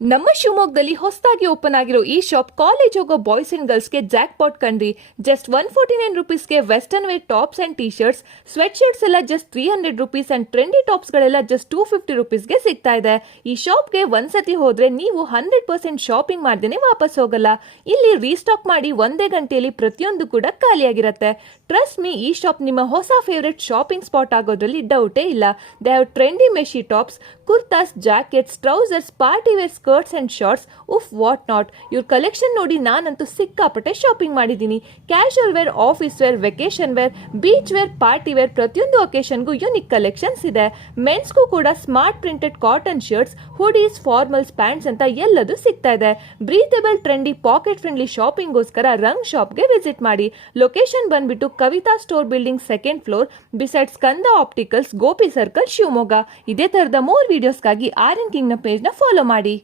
ನಮ್ಮ ಶಿವಮೊಗ್ಗದಲ್ಲಿ ಹೊಸದಾಗಿ ಓಪನ್ ಆಗಿರೋ ಈ ಶಾಪ್ ಕಾಲೇಜ್ ಹೋಗೋ ಬಾಯ್ಸ್ ಅಂಡ್ ಗರ್ಲ್ಸ್ಗೆ ಜಾಕ್ ಪಾಟ್ ಕಣ್ರಿ. ಜಸ್ಟ್ 149 rupeesಗೆ western wear tops and T shirts, sweatshirts ಎಲ್ಲ just 300 rupees and trendy tops ಗಳೆಲ್ಲ ಜಸ್ಟ್ 250 rupeesಗೆ ಸಿಗ್ತಾ ಇದೆ. ಈ ಶಾಪ್ಗೆ ಒಂದ್ಸತಿ ಹೋದ್ರೆ ನೀವು 100% ಶಾಪಿಂಗ್ ಮಾಡ್ದೇನೆ ವಾಪಸ್ ಹೋಗಲ್ಲ. ಇಲ್ಲಿ ರೀಸ್ಟಾಕ್ ಮಾಡಿ ಒಂದೇ ಗಂಟೆಯಲ್ಲಿ ಪ್ರತಿಯೊಂದು ಕೂಡ ಖಾಲಿಯಾಗಿರುತ್ತೆ. ಟ್ರಸ್ಟ್ ಮೀ, ಈ ಶಾಪ್ ನಿಮ್ಮ ಹೊಸ ಫೇವರೇಟ್ ಶಾಪಿಂಗ್ ಸ್ಪಾಟ್ ಆಗೋದ್ರಲ್ಲಿ ಡೌಟೇ ಇಲ್ಲ. They have trendy meshy tops, kurtas, jackets, trousers, party wear skirts and shorts, ಉಫ್ ವಾಟ್ ನಾಟ್. ಇವ್ರ ಕಲೆಕ್ಷನ್ ನೋಡಿ ನಾನಂತೂ ಸಿಕ್ಕಾಪಟ್ಟೆ ಶಾಪಿಂಗ್ ಮಾಡಿದ್ದೀನಿ. Casual wear, office wear, vacation wear, beach wear, party wear, ಪ್ರತಿಯೊಂದು ಒಕೇಶನ್ಗೂ ಯೂನಿಕ್ ಕಲೆಕ್ಷನ್ಸ್ ಇದೆ. ಮೆನ್ಸ್ಗೂ ಕೂಡ smart printed cotton shirts, hoodies, formals, pants ಅಂತ ಎಲ್ಲದೂ ಸಿಗ್ತಾ ಇದೆ. ಬ್ರೀತೇಬಲ್, ಟ್ರೆಂಡಿ, ಪಾಕೆಟ್ ಫ್ರೆಂಡ್ಲಿ ಶಾಪಿಂಗ್ಗೋಸ್ಕರ ರಂಗ್ ಶಾಪ್ಗೆ ವಿಸಿಟ್ ಮಾಡಿ. ಲೊಕೇಶನ್ ಬಂದ್ಬಿಟ್ಟು Kavitha store building 2nd floor, beside Skanda opticals, Gopi circle, Shivamogga. ಇದೇ ತರದ ಮೋರ್ ವಿಡಿಯೋಸ್ಗಾಗಿ ಆರ್ಯನ್ ಕಿಂಗ್ ನ ಪೇಜ್ ನ ಫಾಲೋ ಮಾಡಿ.